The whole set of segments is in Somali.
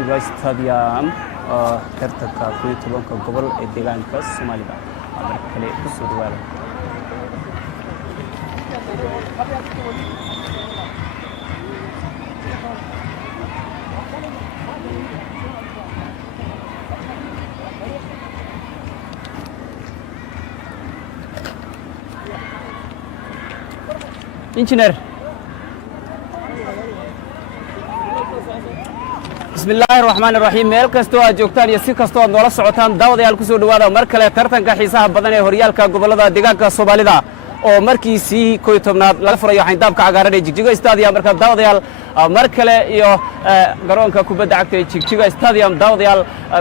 Jigjiga Stadium tartanka 12 gobol ee deegaanka Soomaalida mar kale ku soo dhawaada Engineer بسم الله الرحمن الرحيم meel kasto aad joogtaan iyo si kasto aad noola socotaan daawadayaal ku soo dhawaada mar kale tartanka xiisaha badan ee horyaalka gobolada deegaanka Soomaalida oo markiisii 11aad laga furayo xayndaabka cagaaran ee Jigjiga Stadium marka daawadayaal mar kale iyo garoonka kubadda cagta ee Jigjiga Stadium daawadayaal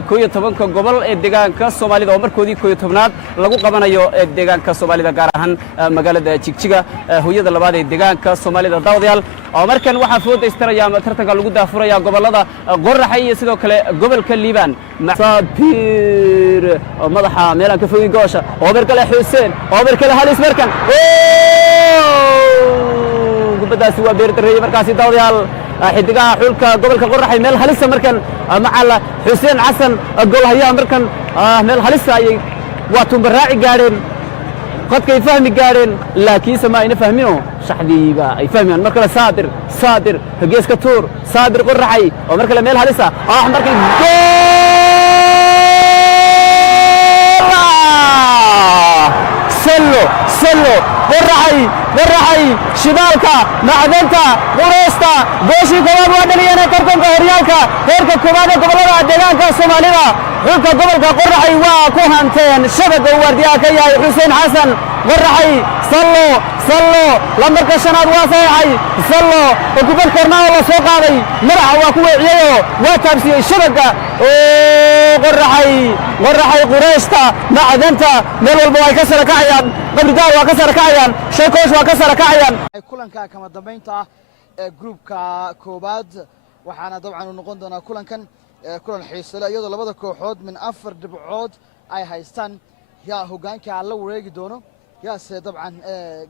11 gobol ee deegaanka Soomaalida oo markoodii 11aad lagu qabanayo ee deegaanka Soomaalida gaar ahaan magaalada Jigjiga hooyada labaad ee deegaanka Soomaalida daawadayaal oo markan waxa foodeystaraya tartanka lagu daafuraya gobolada Qorraxay iyo sidoo kale gobolka Liibaan Sabir madaxa meelan ka fogay goosha oo markale Xuseen oo markale Halis markan kubadaasi waa beerdareeyay markaasi daawadayaal xidigaha xulka gobolka Qorraxay meel Halis markan macalla Xuseen Xasan gool haya markan meel Halis ay waa tumbaraaci gaareen qadkay fahmi gaareen laakiin sama ayna fahmino shaxdiiba ay fahmiyaan markale Saadir geeska tuur Saadir Qorraxay oo markale meel Halis markay سلو قرحي شبالكا معدنتا قروستا بوشي كواب وادليانا تركنك هريالكا هيركا كوبادا قبلنا ديغانكا سوماليدا حلكا قبلكا قرحي وكوهانتين شبكا واردياكا يا حسين حسن قرحي صلو لمركا شناد واسيحي صلو وكبال كرناو الله سوقاضي مرحا واكوه عيايو واتابسي شبكا قرحي قريشتا معدنتا ميلول بواي كسر كعيان قبرداو وكسر كعيان شيكوش وكسر كعيان كلنكا كما دبينتا جروبكا كوباد waxaana dabcan uu noqon doonaa kulankan kulan xiiso leh iyadoo labada kooxood min 4 dhibcood ay haystaan yaa hogaanka la wareegi doono yaase dabcan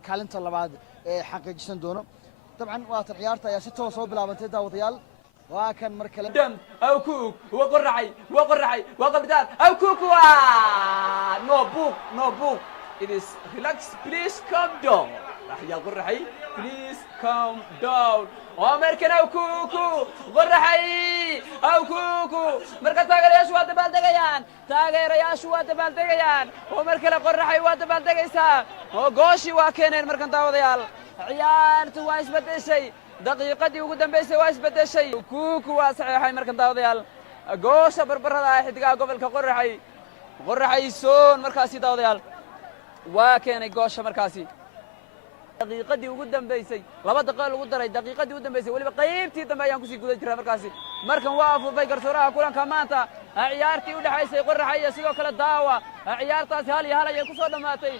kaalinta labaad ee xaqiijisan doono dabcan waa tan ciyaarta ayaa si toos soo bilaabantay daawadayaal waa kan mar kale دم أو كوك وقرعي وقبدان أو كوك no book it is relax please calm down راح يا قرعي please calm down وأمريكان أو كوكو قرعي أو كوكو مركز تاجر يا شو تبان تجيان وأمريكان قرعي وتبان تجيسان وقوشي وكينين مركز تاوديال عيار توايس بدشي دقيقتي وقدام بيسي وايس بدشي كوكو صحيحي مركز تاوديال قوشة بربرة حدقا قبل قرحي سون مركزي تاوديال وكين قوشة مركزي دقيقتي وقدام بيسي لبا دقائق وقدري دقيقتي وقدام بيسي ولي قيبتي دم ايام كسي قدري جرا مركزي مركن واقف في قرصوراها كلان كمانتا عيارتي ودحيسي قرحي سيدو كلا داوا عيارتاس هالي كسو دماتي